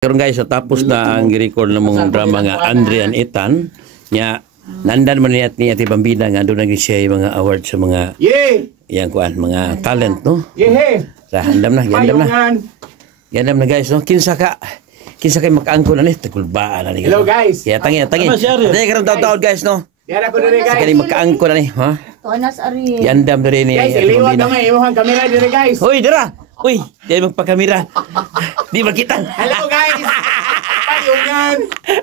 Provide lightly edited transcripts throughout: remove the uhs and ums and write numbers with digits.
Karon guys, so tapos na ang gi-record ng mga drama nga Andre and Ethan nya nandan man niya ni Ate Bambina nga doon nag-share mga award sa mga yang kuan mga talent no. Sa handam na. Yandam na guys no. Kinsa kay makaangko na ni tagulbaan na ni. Hello guys. Kaya tangi. Dai karon taw guys no. Yara ko dire guys. Kaya makaangko na ni, ha? Tuanas ari. Yandam dire ni Ate Bambina. Guys, iliwat kamera dire guys. Hoy, dira. Uy, dai magpakamera. Di makita. Hello guys.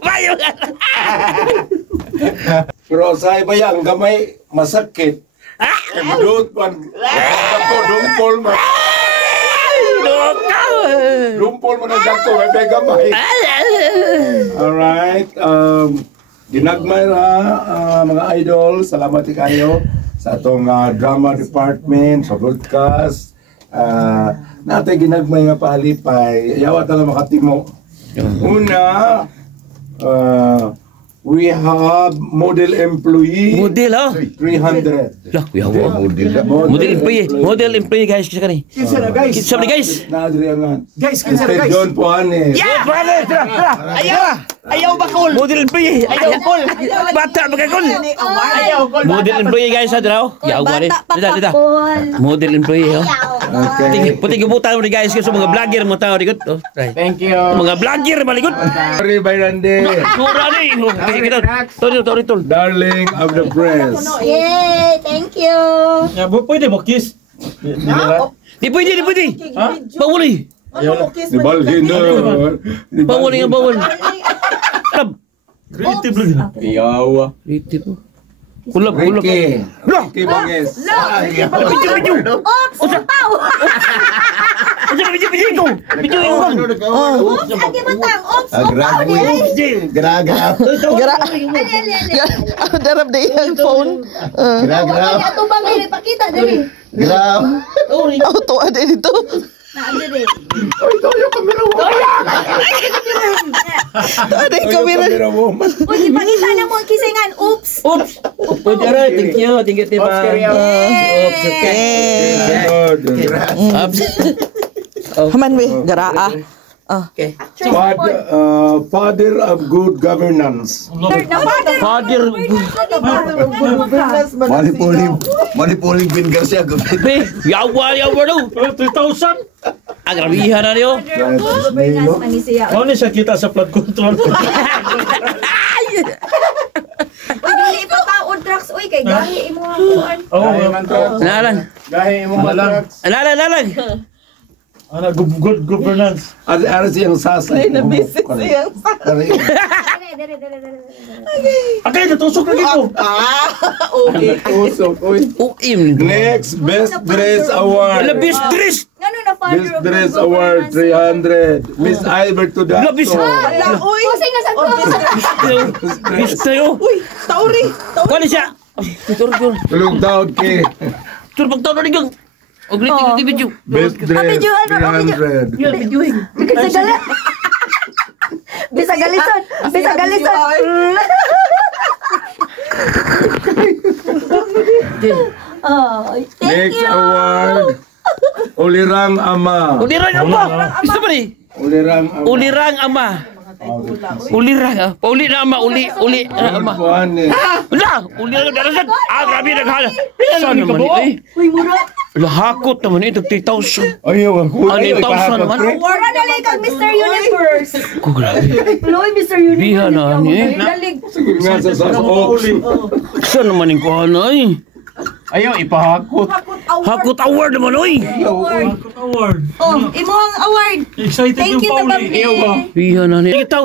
Bayungan. Pero sa iba yan, gamay masakit. Doon man. Ako, dumpol man. Dumpol man ang dako, may gamay. Alright. Ginagmay na mga idol. Salamat kayo sa atong drama department, sa broadcast. Natay ginagmay nga pahalipay. Yawa tala makatimo. Una, we have model employee. Model ha? 300. Lah, yawa. Model employee guys kasi kani. Kinsa na guys? Kinsa ni guys? Nadriangan. Guys, kinsa na guys? John Puanes. Yeah! Tara. Ayaw bakol. Model employee. Ayaw bakol. Bata bakol. Ayaw ko. Model employee guys ha draw. Yawa ni. Dida. Model employee ha. Okay. Puti gibutan mo ni guys kasi mga vlogger mo tao digot. Thank you. Mga vlogger malikot. Sorry, Bayrande. Sura ni. Tol. Darling of the press. Yay, thank you. Ya, pwede mo kiss. Di pwede. Ha? Bawali. Di balhin na. Bawal nga bawal. Creative lang. Yawa. Creative. Kulab. Ricky. Ricky Banges. Video. Oops, pau. Video. Oops, agi matang. Oops, pau. Graga. Darap na yung phone. Graga. Ato bang ipakita dali. Grab. Auto ada dito. Na dali. Oy, ito yung camera mo. Ada yung camera. Uy, ipakita na mo ang kisingan. Oops. Pwede rin. Thank you, diba? Oops, okay. Oops. Haman we, garaa. Okay. Father of good governance. Father. Manipuling bin Garcia. Yawa daw. 3,000? Agrabihan na niyo. Ano siya kita sa flood control? Dili pa pa drugs oy kay gahi imo ang kuan. Nalan. Gahi mo malang. Nalan. Ano, good governance. Ano siyang sasay? Nabisit siyang Dali. Okay, natusok na dito. Okay. Usok. Uim. Next Best Dress Award. Labis dress. Ngano na father Best of Dress good Award governance? 300. Miss Albert to that. Labis. Uy. Kusing na sa ko. Bis tayo. Uy, tauri. Kuha ni siya. Tur. Tulog taon kay Tur pagtaw na nigang. Og litig video. Best Dress 300. Videoing. Bisa galison. Oh, thank Next you. award. Ulirang Ama. Ulirang ama. Gusto ba ni? Ulirang Ama. Ulirang. Pauli na ama. Uli ama. Puanes. Wala! Ulirang darasan. Grabe naghala. Saan naman eh? Uy, mura. Lahakot naman ito. 3,000. Ayaw. Ano yung 1,000 naman? Wala na lang kag Mr. Universe. Ko grabe. Loy, Mr. Universe. Biha na ni. Dalig. Nga sa Oaks. Saan naman yung kuha na eh? Ayaw, ipahakot. Hakot award naman oy. Award. Oh, imo ang award. Excited Thank yung you, Pauli. Tabambi. Biha na ni. Ikaw.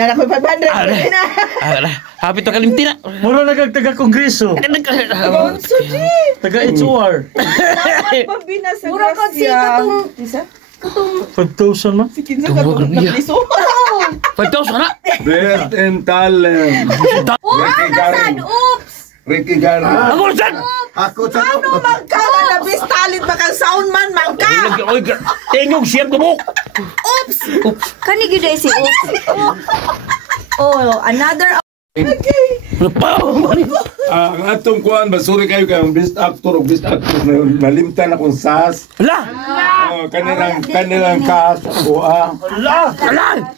Nana ko 500 na. Happy to kalimti na. Mura nagtaga-kongreso. Taga-HR. Pabina sa Mura kag si katong Isa? 5,000 man. Si Kinsa ka kung nagliso. 5,000 na. Best in Talent. Oh, nasan? Oops. Ricky Garra. Ako saan? Ako sa Ano magkala na bistalit baka sound man mangka. Oy, tingog siyam kabuk. Oops. Kani gyud si Oops. Oh, another Ang atong kuan basuri kayo kay ang best actor o best actress na yun. Nalimtan akong sas. Hala! Kanilang cast ko Hala!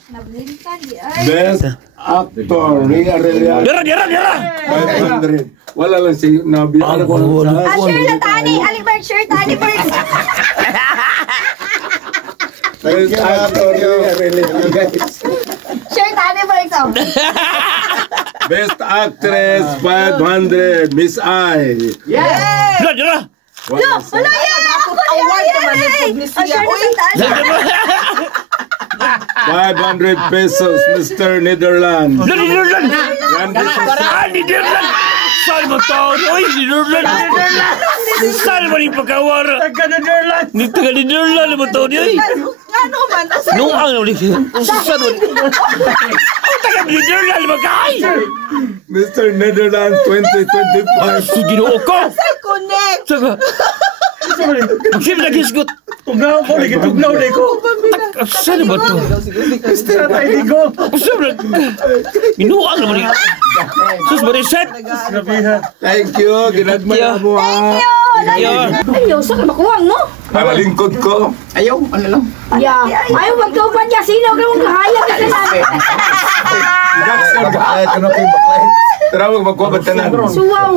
Nablintan di ay. best actor. Ria. Dira! 500. Wala lang si Nabi. Ano ko lang Ah, sure na tani. Alibert, sure tani first. Best actor. Sure tani first. Oh. Best actress 500. Miss I. Dira! Wala sa- Wala yan. Award naman ni Ah, sure siya. na Uy, tani. 500 pesos, Mr. Netherlands. Randy Sasaki. Saan mo to? Uy, Netherlands! Saan mo rin pagkawar? Taga na Nerlan. Nito ka Netherlands mo to niyo eh. ano man, asa Nung ang ulit. Saan mo? Ang taga Netherlands magkay! Mr. Netherlands 2025. Ginoo ko! connect? Saka, magsip na gisgot. Tugnaw ko, nagitugnaw na ko. Saan ba to? Tira tayo di ko. Saan ba? Inuang naman eh. Sus, mariset! Grabiha. Thank you. Ginagmaya mo ha. Ayaw, sa kabakuwang mo. Nakalingkod ko. Ayaw, ano lang. Yeah. Ayaw, magkaupan niya. Sino ka mong kahayag ka na? Tara, magbakwabad ka na. Suwaw.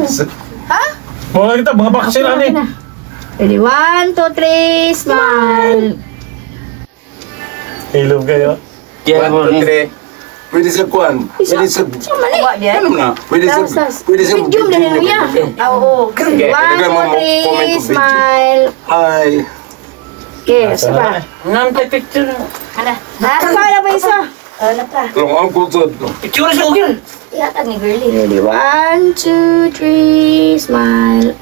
Mga kita, mga bakasilan eh. Ready, 1, 2, 3, smile. Ilog kayo. Pwede sa kuwan. Pwede sa... Alam na. Pwede sa... Pwede sa... Medium na nilo niya. Oo. 1, 2, 3, smile. Ay. Okay, saba. Namtay picture. Ano? Ha? Kaya ba isa? Ano pa? Tulong ang kusod ko. Picture sa ugil. Ihatag ni girlie. Ready, 1, 2, 3, smile.